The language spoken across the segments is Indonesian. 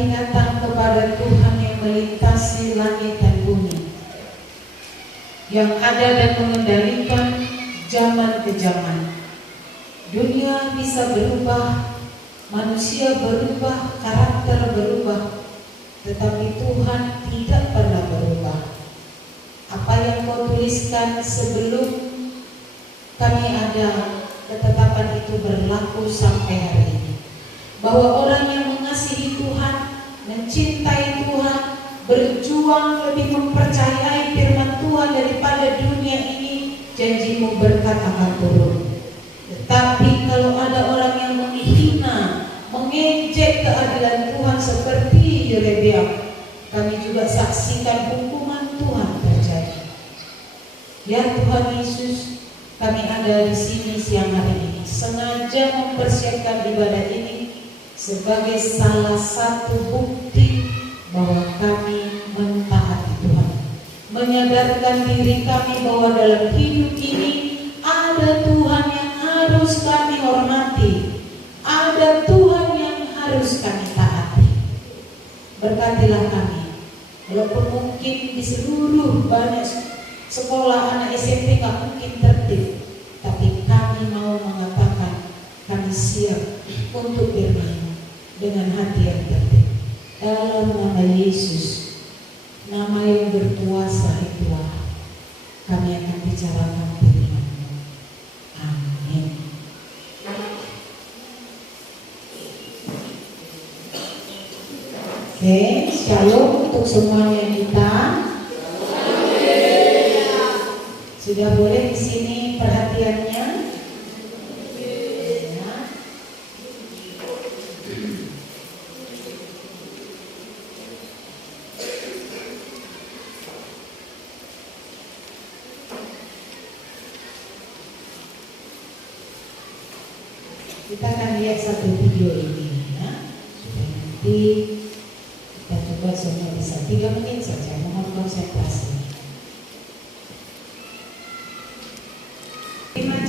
kami datang kepada Tuhan yang melintasi langit dan bumi, yang ada dan mengendalikan zaman ke zaman. Dunia bisa berubah, manusia berubah, karakter berubah, tetapi Tuhan tidak pernah berubah. Apa yang Kau tuliskan sebelum kami ada, ketetapan itu berlaku sampai hari ini. Bahwa orang yang mengasihi Tuhan, mencintai Tuhan, berjuang lebih mempercayai firman Tuhan daripada dunia ini, janji-Mu berkat akan turun. Tetapi kalau ada orang yang menghina, mengejek keadilan Tuhan seperti Yerebeam, kami juga saksikan hukuman Tuhan terjadi. Ya Tuhan Yesus, kami ada di sini siang hari ini sengaja mempersiapkan ibadah ini sebagai salah satu bukti bahwa kami mentaati Tuhan, menyadarkan diri kami bahwa dalam hidup ini ada Tuhan yang harus kami hormati, ada Tuhan yang harus kami taati. Berkatilah kami, walaupun mungkin di seluruh banyak sekolah anak SMP gak mungkin tertib, tapi kami mau mengatakan kami siap untuk firman-Mu dengan hati yang tertib. Dalam nama Yesus, nama yang berkuasa itulah kami akan bicarakan firman-Mu. Amin. Oke, shalom untuk semuanya kita. Sudah boleh di sini perhatiannya? Ya. Kita akan lihat satu video ini, ya. Supaya nanti kita coba semua bisa 3 menit saja, mohon konsentrasi.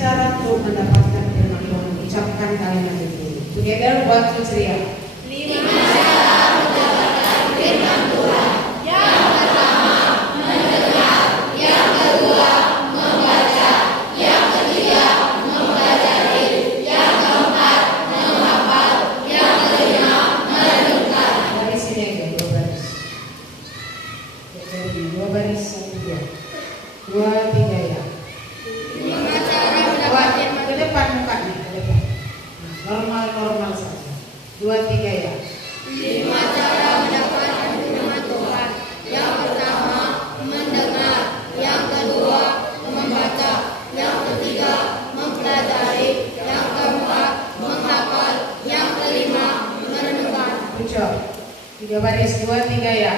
Cara untuk mendapatkan firman Tuhan, ucapkan kalimat itu. Together, 1, 2, 3. 5 cara mendapatkan firman Tuhan. Yang pertama, mendengar. Yang kedua, membaca. Yang ketiga, mempelajari. Yang keempat, menghafal. Yang kelima, merenungkan. Dari sini aja, 2 baris. Jadi 2 baris, 1, 2. 2, 3 ya. 5 cara mendapatkan Ke depan mukanya, ke depan. Normal saja. 2, 3 ya. 5 cara mendapatkan firman Tuhan. Yang pertama, mendengar. Yang kedua, membaca. Yang ketiga, mempelajari. Yang keempat, menghafal. Yang kelima, merenungkan. Good job. 3 baris, 2, 3 ya.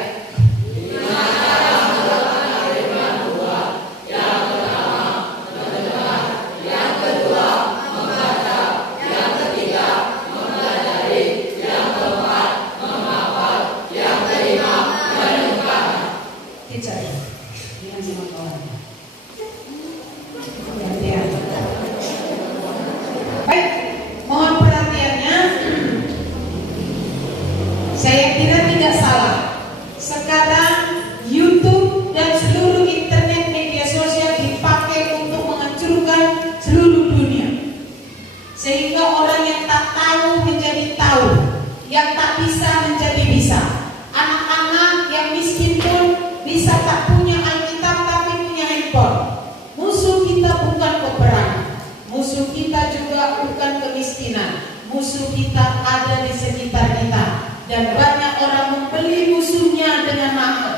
Baik, mohon perhatiannya. Saya kira tidak salah. Sekarang YouTube dan seluruh internet media sosial dipakai untuk menghancurkan seluruh dunia. Sehingga orang yang tak tahu menjadi tahu, yang tak bisa menjadi bisa. Anak-anak yang miskin pun bisa tak punya Alkitab tapi punya handphone. Musuh kita bukan peperangan, musuh kita juga bukan kemiskinan. Musuh kita ada di sekitar kita. Dan banyak orang membeli musuhnya dengan mahal.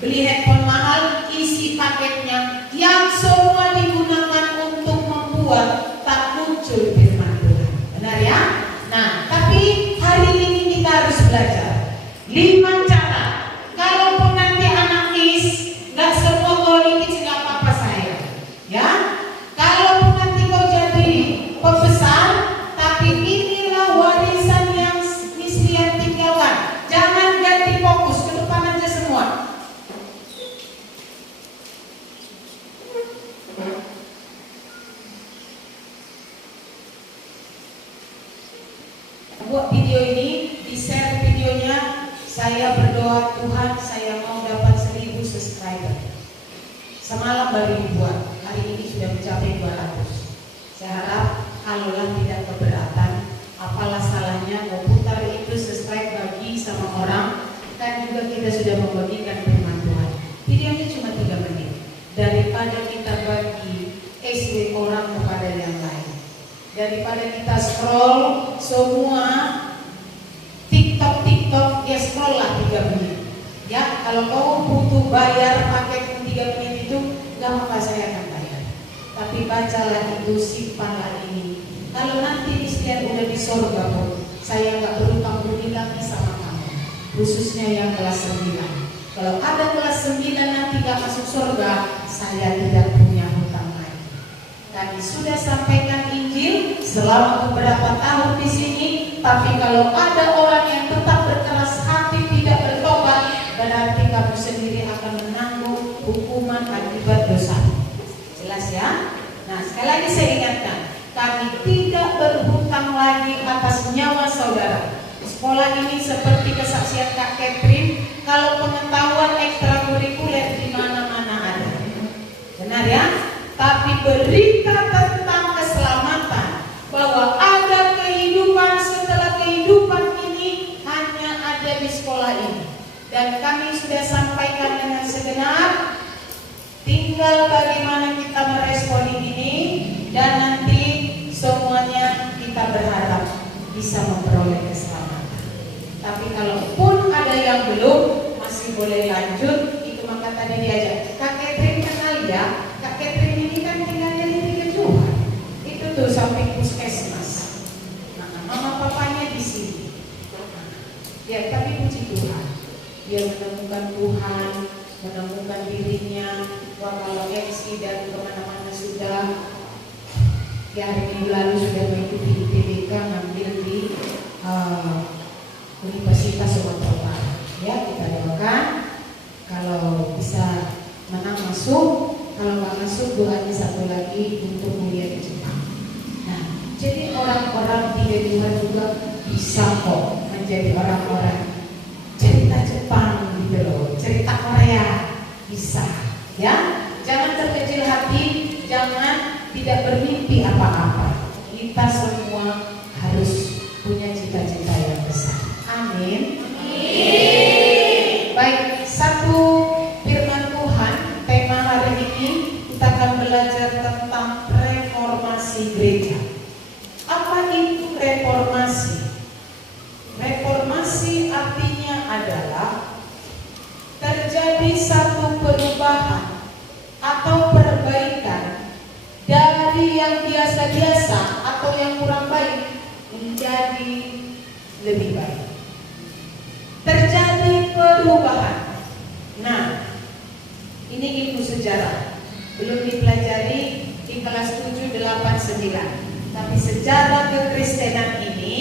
Beli handphone mahal, isi paketnya, yang semua digunakan untuk membuat tak muncul firman Tuhan. Benar ya? Nah, tapi hari ini kita harus belajar 5 cara. Kalaupun nanti anak KIS, gak semua kalau KIS gak apa-apa saya. Ya, kalaupun nanti kau jadi pembesar, tapi inilah warisan yang mislian tinggalkan. Jangan ganti fokus, ke depan aja semua. Buat video ini, di share videonya Saya berdoa, Tuhan, saya mau dapat 1000 subscriber. Semalam baru dibuat, hari ini sudah mencapai 200. Saya harap kalaulah tidak keberatan, apalah salahnya mau putar itu subscribe bagi sama orang. Kan juga kita sudah membagikan firman Tuhan. Videonya cuma 3 menit. Daripada kita bagi SW orang kepada yang lain, daripada kita scroll semua TikTok, ya scroll lah 3 menit. Ya, kalau kamu butuh bayar paket 3 menit itu, gak apa saya akan bayar. Tapi bacalah itu, simpanlah ini. Kalau nanti istilah udah di sorga pun, saya gak berutang budi lagi sama kamu. Khususnya yang kelas 9. Kalau ada kelas 9 nanti gak masuk surga, saya tidak punya hutang lagi. Kami sudah sampaikan Injil selama beberapa tahun di sini, tapi kalau ada orang yang tetap berkeras hati tidak bertobat, berarti kamu sendiri akan menanggung hukuman akibat dosa. Jelas ya? Nah, sekali lagi saya ingatkan, kami tidak berhutang lagi atas nyawa saudara. Sekolah ini seperti kesaksian Kak Catherine, kalau pengetahuan ekstrakurikuler di mana-mana ada. Benar ya? Tapi berita tentang keselamatan, bahwa ada kehidupan setelah kehidupan ini hanya ada di sekolah ini. Dan kami sudah sampaikan dengan segenap, tinggal bagaimana kita merespon ini, dan nanti semuanya kita berharap bisa memperoleh keselamatan. Tapi kalaupun ada yang belum, masih boleh lanjut. Itu maka tadi diajak Kak Catherine kenal ya. Kak Catherine ini kan tinggalnya di Kejuan. Itu tuh samping puskesmas. Nah, mama papanya di sini. Ya, tapi puji Tuhan, dia menemukan Tuhan, menemukan dirinya. Wah, kalau MC dan kemana-mana sudah. Ya, hari minggu lalu sudah mengikuti ITBK, ngambil di Universitas Sumatera Utara. Ya, kita doakan kalau bisa menang masuk, kalau nggak masuk doanya satu lagi untuk kuliah di Jepang. Nah, jadi orang-orang di Kejuan juga bisa kok menjadi orang-orang cerita Jepang gitu loh, cerita Korea bisa. Ya, jangan terkecil hati, jangan tidak bermimpi apa-apa. Kita semua harus punya cita-cita yang besar. Amin. Baik, satu firman Tuhan. Tema hari ini kita akan belajar tentang reformasi gereja. Apa itu reformasi? Reformasi artinya adalah terjadi satu perubahan atau perbaikan dari yang biasa-biasa atau yang kurang baik menjadi lebih baik. Terjadi perubahan. Nah, ini ilmu sejarah. Belum dipelajari di kelas 7, 8, 9. Tapi sejarah kekristenan ini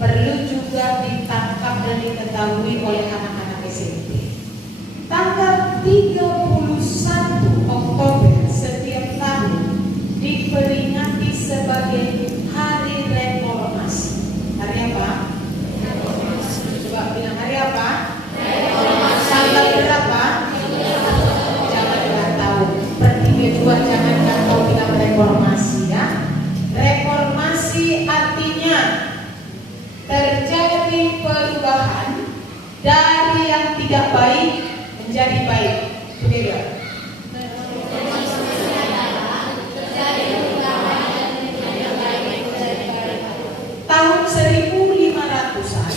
perlu juga ditangkap dan diketahui oleh anak-anak SMP. Tanggal 31 Oktober setiap tahun diperingati sebagai Hari Reformasi. Hari apa? Coba bilang hari apa? Reformasi. Tanggal berapa? Jangan nggak tahu. Pertigaan jangan nggak tahu bilang reformasi ya. Reformasi artinya terjadi perubahan dari yang tidak baik menjadi baik. Beda. Tahun 1500-an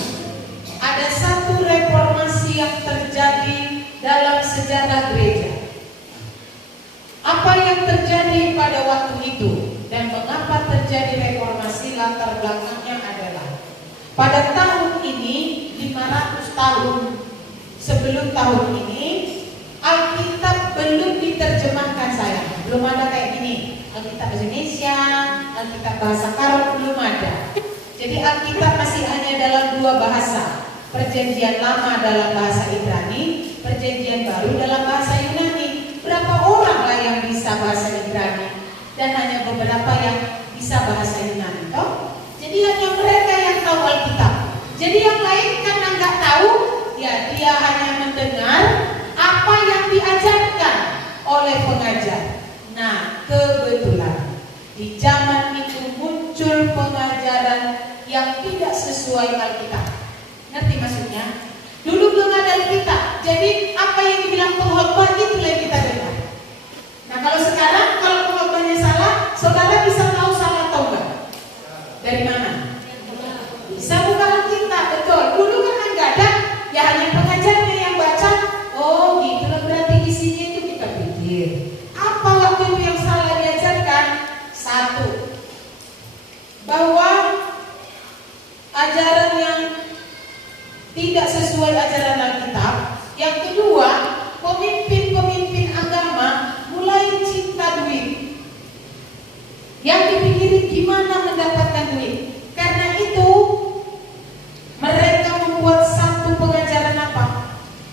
ada satu reformasi yang terjadi dalam sejarah gereja. Apa yang terjadi pada waktu itu dan mengapa terjadi reformasi, latar belakangnya adalah pada tahun ini, 500 tahun sebelum tahun ini, Alkitab belum diterjemahkan saya. Belum ada kayak gini, Alkitab bahasa Indonesia, Alkitab bahasa Arab belum ada. Jadi Alkitab masih hanya dalam 2 bahasa. Perjanjian Lama dalam bahasa Ibrani, Perjanjian Baru dalam bahasa Yunani. Berapa orang lah yang bisa bahasa Ibrani? Dan hanya beberapa yang bisa bahasa Yunani, toh? Jadi hanya mereka yang tahu Alkitab. Jadi yang lain karena nggak tahu, Ya, dia hanya mendengar apa yang diajarkan oleh pengajar. Nah, kebetulan di zaman itu muncul pengajaran yang tidak sesuai Alkitab. Ngerti maksudnya? Dulu belum ada Alkitab, jadi apa yang dibilang pengkhotbah itulah yang kita dengar. Nah, kalau sekarang kalau pengkhotbahnya salah, saudara bisa tahu salah atau enggak? Dari mana? Bisa buka Alkitab, betul. Dulu kan enggak ada, ya hanya pengajarnya yang baca. Oh, gitu lah berarti isinya itu kita pikir. Apa waktu itu yang salah diajarkan? Satu, bahwa ajaran yang tidak sesuai ajaran Alkitab. Yang kedua, pemimpin-pemimpin agama mulai cinta duit. Yang dipikirin gimana mendapatkan duit. Karena itu mereka membuat satu pengajaran apa?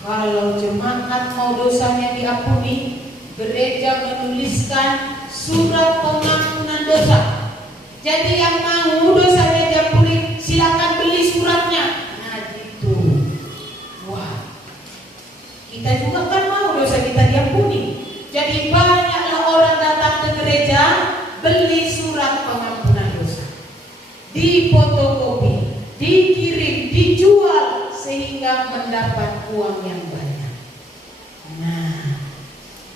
Kalau jemaat mau dosanya diampuni, gereja menuliskan surat pengampunan dosa. Jadi yang mau dosanya diampuni, silakan beli suratnya. Nah gitu. Wah, kita juga kan mau dosa kita diampuni. Jadi banyaklah orang datang ke gereja beli surat pengampunan dosa, difotokopi, dikirim, dijual sehingga mendapat uang yang banyak. Nah,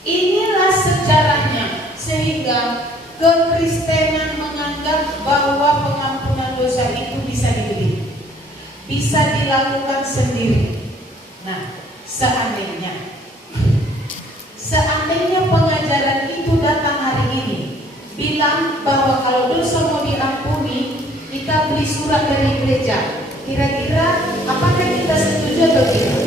inilah sejarahnya sehingga kekristenan menganggap bahwa pengampunan dosa itu bisa dibeli, bisa dilakukan sendiri. Nah, seandainya pengajaran itu datang hari ini bilang bahwa kalau dosa mau diampuni kita beli surat dari gereja, kira-kira apakah kita setuju atau tidak?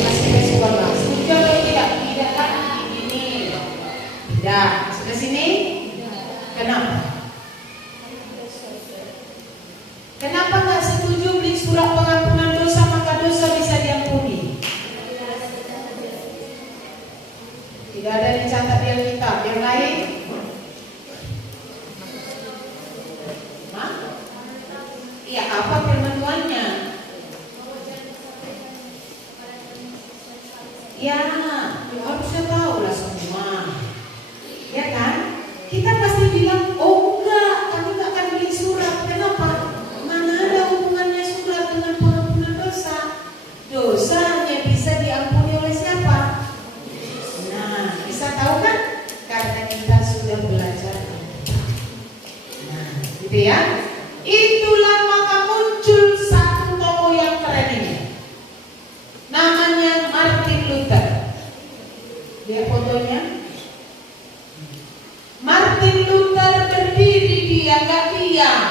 Masih respon lah, setuju atau tidak? Tidak kan? Ini tidak. Sudah sini? Kenapa? Kenapa nggak setuju beli surat pengampunan dosa maka dosa bisa diampuni? Tidak ada dicatat di Alkitab. Yang lain? Iya, apa firman Tuhannya? Ya, harusnya tahu lah semua. Ya kan? Kita pasti bilang, oh enggak, kami enggak akan beli surat. Kenapa? Mana ada hubungannya surat dengan pengampunan dosa? Dosa hanya bisa diampuni oleh siapa? Nah, bisa tahu kan? Karena kita sudah belajar. Nah, gitu ya. Itulah maka muncul satu tokoh yang keren ini. Namanya Martin Luther. Lihat fotonya. Martin Luther berdiri, dia nggak diam.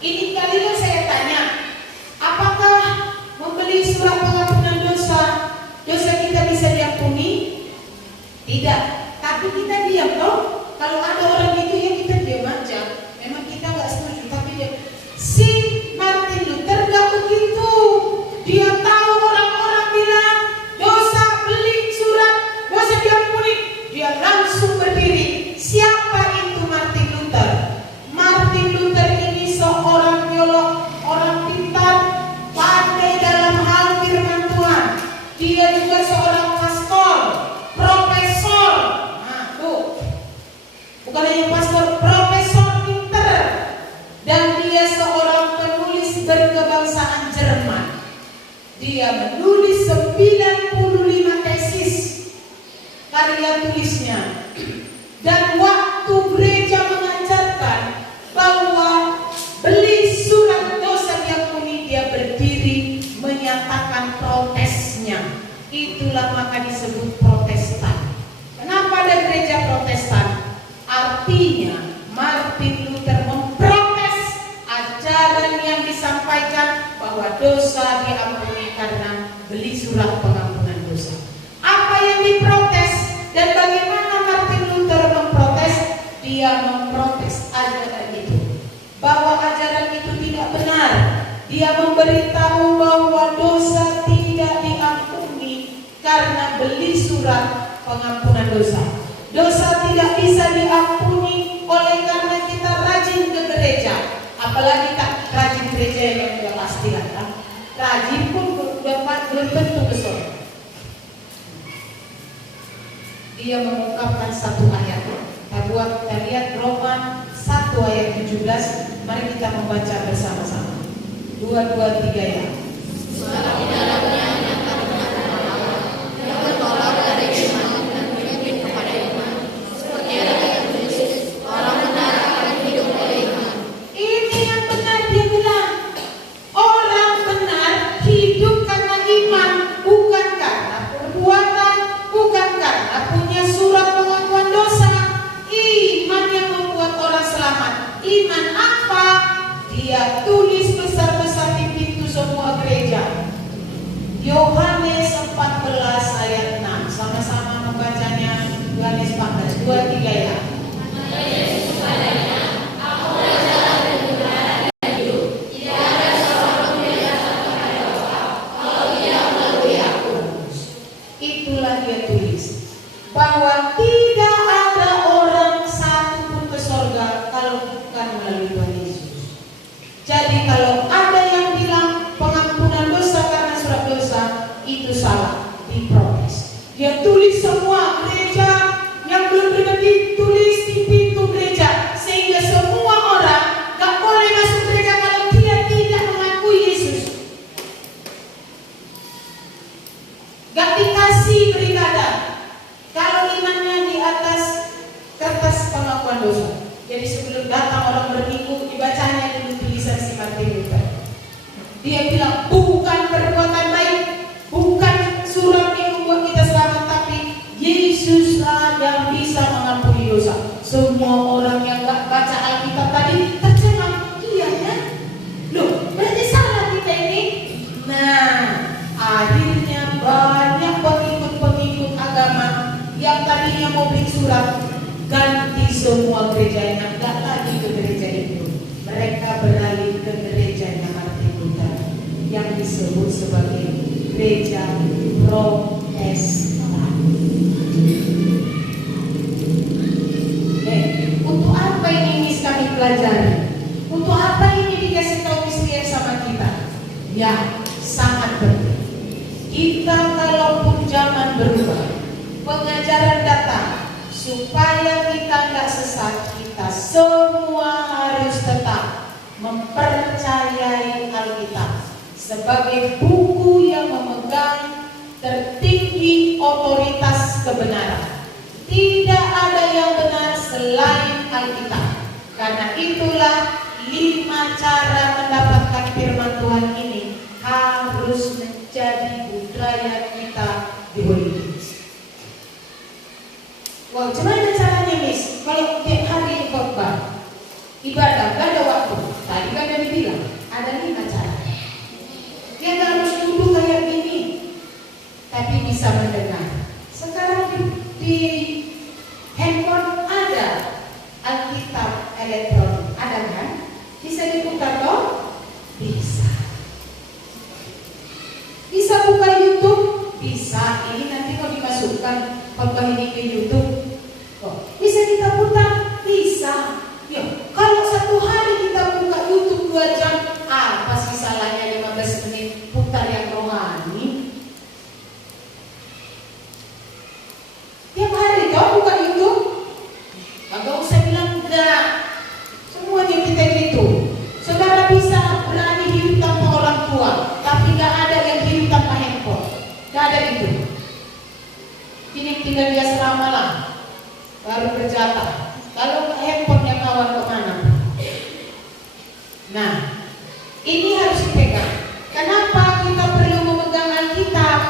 Ini kalian saya tanya, apakah membeli surat pengampunan dosa kita bisa diampuni? Tidak. Tapi kita diam dong. Kalau ada orang gitu ya kita diam aja. Memang kita nggak setuju, tapi dia. Si Martin Luther nggak begitu. Dia tahu orang-orang bilang dosa beli surat dosa diampuni. Dia langsung berdiri. Siapa itu Martin Luther? Martin Luther ini seorang teolog, orang pintar, pandai dalam hal firman Tuhan. Dia juga seorang pastor, profesor. Nah, tuh. Bukan hanya pastor, profesor pintar. Dan dia seorang penulis berkebangsaan Jerman. Dia menulis 95 tesis karya tulisnya. Dan waktu gereja mengajarkan bahwa beli surat dosa diampuni, dia berdiri menyatakan protesnya. Itulah maka disebut Protestan. Kenapa ada gereja Protestan? Artinya Martin Luther memprotes ajaran yang disampaikan bahwa dosa diampuni karena beli surat pengampunan dosa. Apa yang diprotes dan bagaimana Martin Luther memprotes? Dia memprotes ajaran itu, bahwa ajaran itu tidak benar. Dia memberitahu bahwa dosa tidak diampuni karena beli surat pengampunan dosa. Dosa tidak bisa diampuni oleh karena kita rajin ke gereja. Apalagi tak rajin gereja yang sudah pasti lah. rajin pun dapat belum tentu ke sorga. Dia mengungkapkan satu ayat. Kita lihat Roma 1 ayat 17. Mari kita membaca bersama-sama. 2, 2, 3 ya. Sebab di dalamnya yang bertolak dari iman dan menyebut kepada iman. Seperti ada yang tulis, orang benar akan hidup oleh iman. Ini yang benar dia bilang. Orang benar hidup karena iman, bukan karena perbuatan, bukan karena punya surat pengakuan dosa. Iman yang membuat orang selamat. Iman apa? Dia tulis besar-besar di pintu semua gereja. Yohanes 14 ayat 6. Sama-sama membacanya. Yohanes 14, 2, 3 ya. Itulah dia tulis bahwa tidak ada orang satu pun ke sorga kalau bukan melalui Tuhan Yesus. Jadi kalau ada yang bilang pengampunan dosa karena surat dosa, itu salah, diprotes. Dia tulis semua gereja yang belum pernah ditulis di pintu gereja, sehingga semua orang gak boleh masuk gereja kalau dia tidak mengakui Yesus. Gak dikasih beribadah kalau imannya di atas kertas pengakuan dosa. Jadi sebelum datang orang berminggu, dibacanya dulu tulisan si Martin Luther. Dia bilang bukan perbuatan baik, bukan surat yang membuat kita selamat, tapi Yesuslah yang bisa mengampuni dosa. Semua orang yang gak baca Alkitab tadi tercengang, iya kan? Loh, berarti salah kita ini. Nah, akhirnya banyak pengikut-pengikut agama yang tadinya mau beli surat, ganti semua gerejanya, gak lagi ke gereja itu. Mereka beralih ke gerejanya Martin Luther yang disebut sebagai gereja Protestan. Untuk apa ini kami pelajari? Untuk apa ini dikasih tahu Kristen sama kita? Ya, sangat penting. Kita kalaupun zaman berubah, pengajaran datang, supaya kita nggak sesat, kita semua harus tetap mempercayai Alkitab sebagai buku yang memegang tertinggi otoritas kebenaran. Tidak ada yang benar selain Alkitab. Karena itulah 5 cara mendapatkan firman Tuhan ini harus menjadi budaya kita di Holy Ghost. Wow, gimana caranya, Miss? Kalau tiap hari khotbah, ibadah, gak ada waktu. Tadi kan udah dibilang, ada 5 cara. Dia gak harus duduk kayak gini, tapi bisa mendengar. Sekarang di handphone ada Alkitab elektronik, ada kan? Bisa diputar toh? Bisa. Bisa buka YouTube? Bisa. Ini nanti kalau dimasukkan khotbah ini ke YouTube, bisa kita putar? Bisa. Ya, kalau satu hari kita buka YouTube 2 jam, apa sih salahnya 15 menit putar yang rohani? Tiap hari kau buka YouTube, agak usah bilang enggak. Semuanya kita gitu. Saudara bisa berani hidup tanpa orang tua, tapi gak ada yang hidup tanpa handphone. Gak ada itu. Ini tinggal dia selama lah, baru berjatah. Kalau handphonenya kawan kemana? Nah, ini harus dipegang. Kenapa kita perlu memegang Alkitab?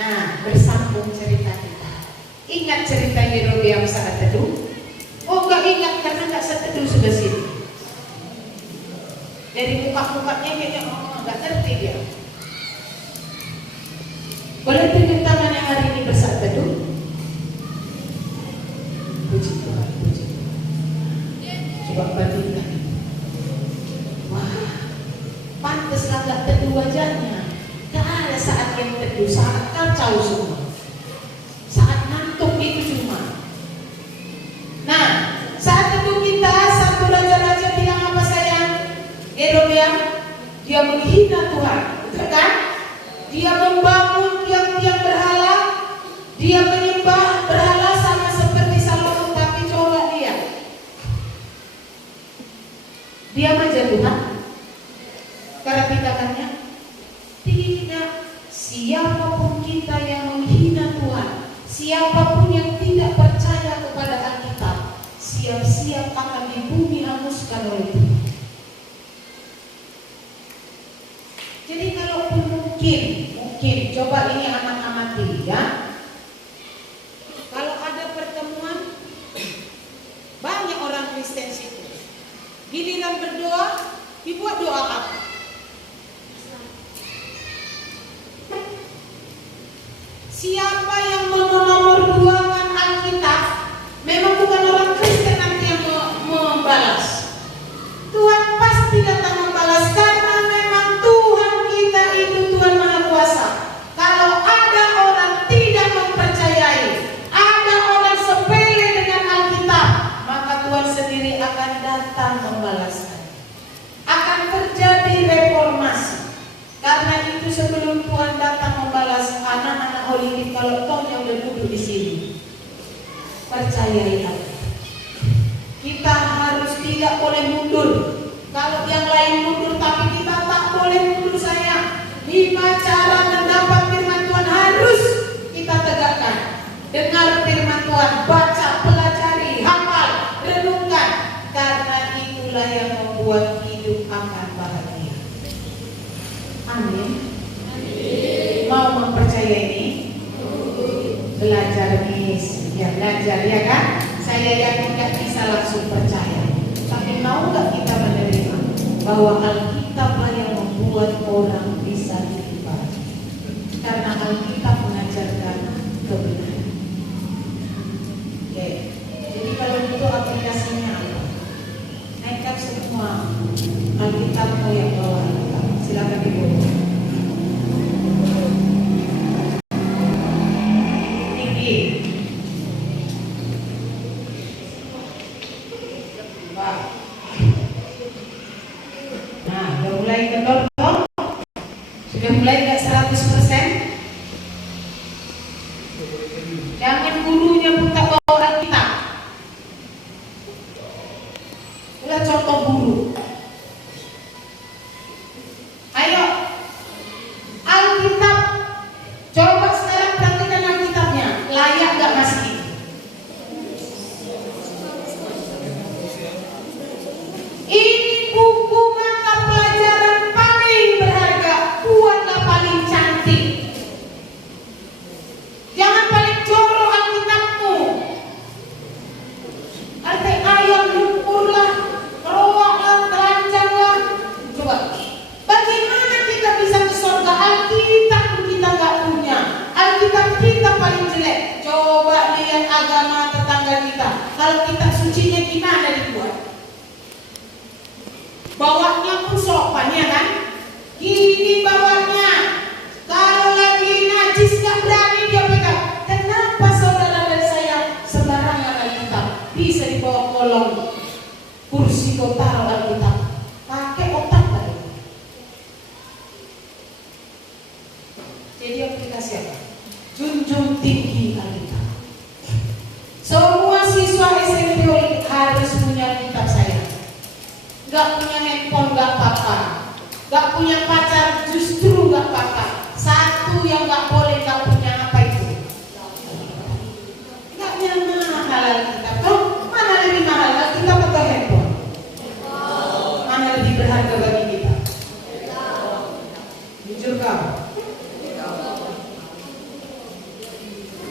Nah, bersambung cerita kita. Ingat cerita Yerobeam saat teduh? Oh, gak ingat karena gak saat teduh sudah sini. Dari muka-mukanya kayaknya gak ngerti dia. Boleh tunjuk tangan yang hari ini bersaat teduh? Puji Tuhan, puji Tuhan. Coba bandingkan. Wah, pantaslah gak teduh wajahnya. Gak ada saat yang teduh, saat kacau semua. Saat ngantuk itu cuma. Nah, saat teduh kita, satu raja-raja bilang apa sayang? Yerobeam, dia menghina Tuhan. Diam aja Tuhan. Karena tindakannya tidak. Siapapun kita yang menghina Tuhan, siapapun yang tidak percaya kepada Alkitab, siap-siap akan di bumi hanguskan oleh Tuhan. Jadi kalaupun mungkin coba ini anak amati ya. Kalau ada pertemuan banyak orang Kristen situ, giliran berdoa dibuat doa apa? Siapa yang menomor duakan Alkitab memang bukan orang Kristen nanti yang membalas. Tuhan pasti datang membalas karena memang Tuhan kita itu Tuhan Maha Kuasa. Kalau ada orang tidak mempercayai, ada orang sepele dengan Alkitab, maka Tuhan sendiri akan datang membalaskan. Akan terjadi reformasi. Karena itu sebelum Tuhan datang membalas anak-anak Holy kalau toh yang udah duduk di sini, percayai Alkitab. Kita harus tidak boleh mundur. Kalau yang lain mundur, tapi kita tak boleh mundur sayang. 5 cara mendapat firman Tuhan harus kita tegakkan. Dengar firman Tuhan, baca, pelajari, hafal, renungkan. Karena itulah yang membuat hidup akan bahagia. Amin. Mau mempercayai ini? Belajar nih, ya belajar ya kan? Saya yakin tidak bisa langsung percaya. Tapi mau nggak kita menerima bahwa Alkitablah yang membuat orang bisa hidup bahagia? Karena Alkitab mengajarkan kebenaran. Oke. Jadi kalau itu aplikasinya apa? Naikkan semua Alkitabmu yang bawa Alkitab. Silakan dibawa. Tinggi. Nah, udah mulai kendor dong? Sudah mulai nggak 100%? Jangan gurunya pun tak bawa Alkitab. Udah contoh guru. Ayo, Alkitab. Coba sekarang praktikkan Alkitabnya. Layak nggak masih? Ini buku mata pelajaran paling berharga. Buatlah paling cantik. Jangan paling jorok Alkitabmu. Arti ayam lumpurlah, keroaklah, telanjanglah. Coba. Bagaimana kita bisa ke surga? Alkitab kita nggak punya. Alkitab kita paling jelek. Coba lihat agama tetangga kita. Kalau kita sucinya gimana dibuat? Bawahnya pun sopan ya kan? Gini bawahnya. Kalau lagi najis nggak berani dia pegang. Kenapa saudara dan saya sembarangan Alkitab? Bisa dibawa kolong kursi kau taruh Alkitab. Pakai otak tadi. Jadi aplikasi apa? Junjung tinggi Alkitab. Semua siswa SMP harus punya Alkitab saya. Gak punya handphone gak apa-apa, gak punya pacar justru gak apa-apa. Satu yang gak boleh gak punya apa itu? Gak punya mahal Alkitab. Toh mana lebih mahal Alkitab atau handphone? Mana lebih berharga bagi kita? Jujur kamu.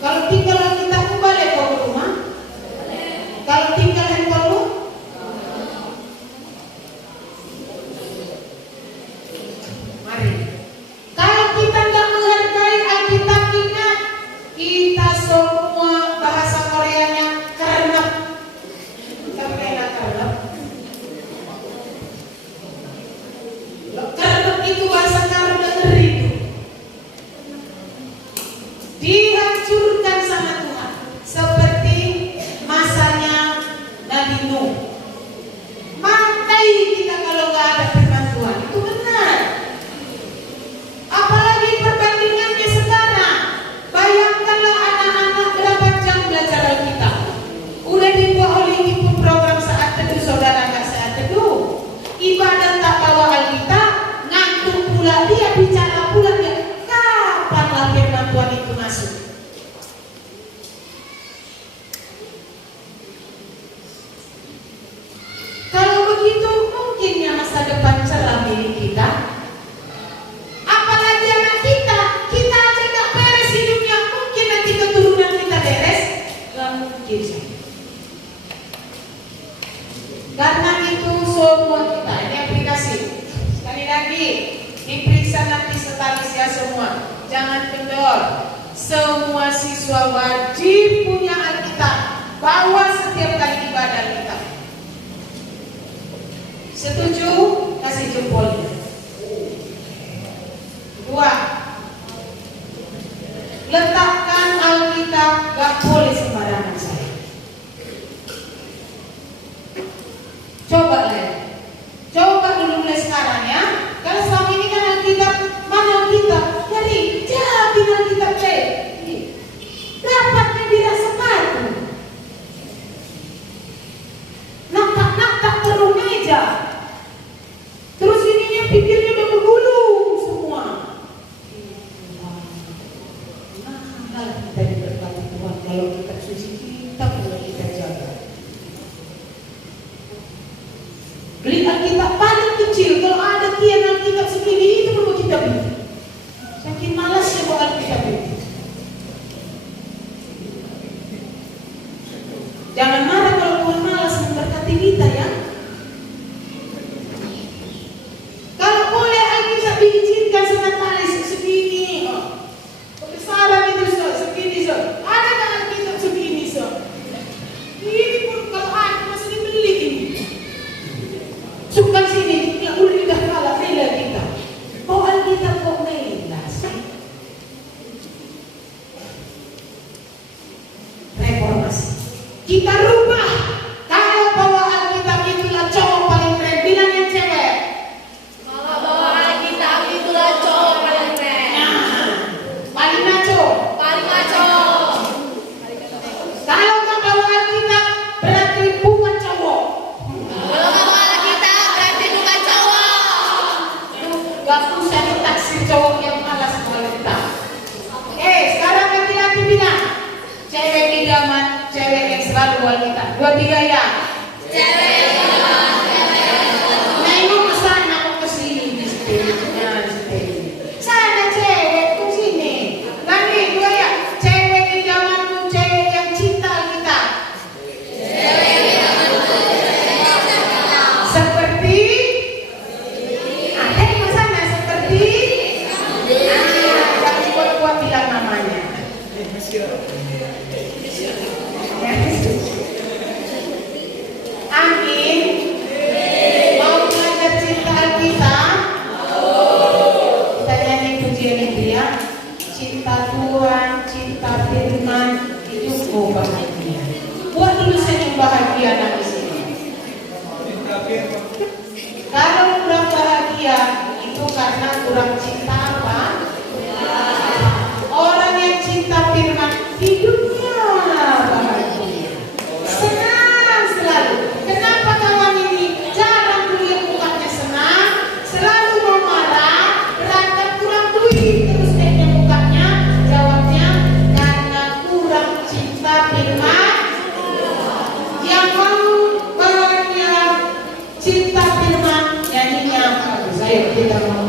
Kalau tinggal Alkitabmu balik kau ke rumah? Kalau tinggal handphonemu? Mari. Kalau kita nggak menghargai Alkitab kita semua bahasa Koreanya keren. begitu mungkinnya masa depan cerah milik kita. Apalagi anak kita, kita aja gak beres hidupnya, mungkin nanti keturunan kita beres? Gak mungkin. Karena itu semua kita, ini aplikasi. Sekali lagi, diperiksa nanti statusnya semua. Jangan kendor. Semua siswa wajib punya Alkitab, bawa setiap kali ibadah kita. Setuju? Kasih jempolnya. Dua, letakkan Alkitab gak boleh sembarangan saya. Coba lihat. Coba dulu mulai sekarang ya. Kalau selama ini kan Alkitab, mana Alkitab? Jadi jawabin Alkitab saya. Dapatnya tidak sepatu. Naktak-naktak perlu meja. Terus ininya pikirnya udah bergulung semua. Nah, kita diberkati Tuhan kalau kita suci kita perlu kita jaga. Beli Alkitab paling kecil, kalau ada tiang Alkitab segini itu perlu kita beli. Saking malasnya bawa Alkitab itu. Jangan marah kalau Tuhan malas memberkati kita ya. Kalau boleh Alkitab diizinkan sementara segini. Kebesaran itu segini. Ada kan Alkitab segini ini pun kalau ada masih dibeli ini. Suka sini, yang udah kalah bela kita. Bawa Alkitab kok bela sih? Reformasi. Kita rubah. Kalau bawa Alkitab itulah cowok paling keren, bilang yang cewek. Kalau bawa Alkitab itulah cowok paling keren. Nah, paling maco. Paling maco. Kalau nggak bawa Alkitab berarti bukan cowok. Kalau bawa Alkitab berarti bukan cowok. Gak usah ditaksir cowok yang malas bawa Alkitab. Sekarang laki-laki bilang, cewek idaman, cewek yang selalu bawa Alkitab. 2, 3 ya. Cewek yang idaman, cewek yang selalu. Nengok ke sana, mau ke sini di sini. Sana cewek ke sini. Lagi 2 ya. Cewek idaman tuh cewek yang cinta Alkitab. Cewek yang idaman tuh cewek yang cinta. Seperti ada di sana seperti yang kuat-kuat bilang namanya. Amin. Mau belajar cinta Alkitab? Kita nyanyi pujian itu ya. Cinta Tuhan, cinta firman, itu bahagia. Buat dulu senyum bahagia nangis ini. Kalau kurang bahagia itu karena kurang cinta apa? Orang yang cinta firman hidupnya bahagia, senang selalu. Kenapa kawan ini jarang dulu yang mukanya senang, selalu mau marah, berantem kurang duit terus kayaknya mukanya? Jawabnya karena kurang cinta firman. Yang mau bahagia cinta firman nyanyinya bagus. Ayo kita mau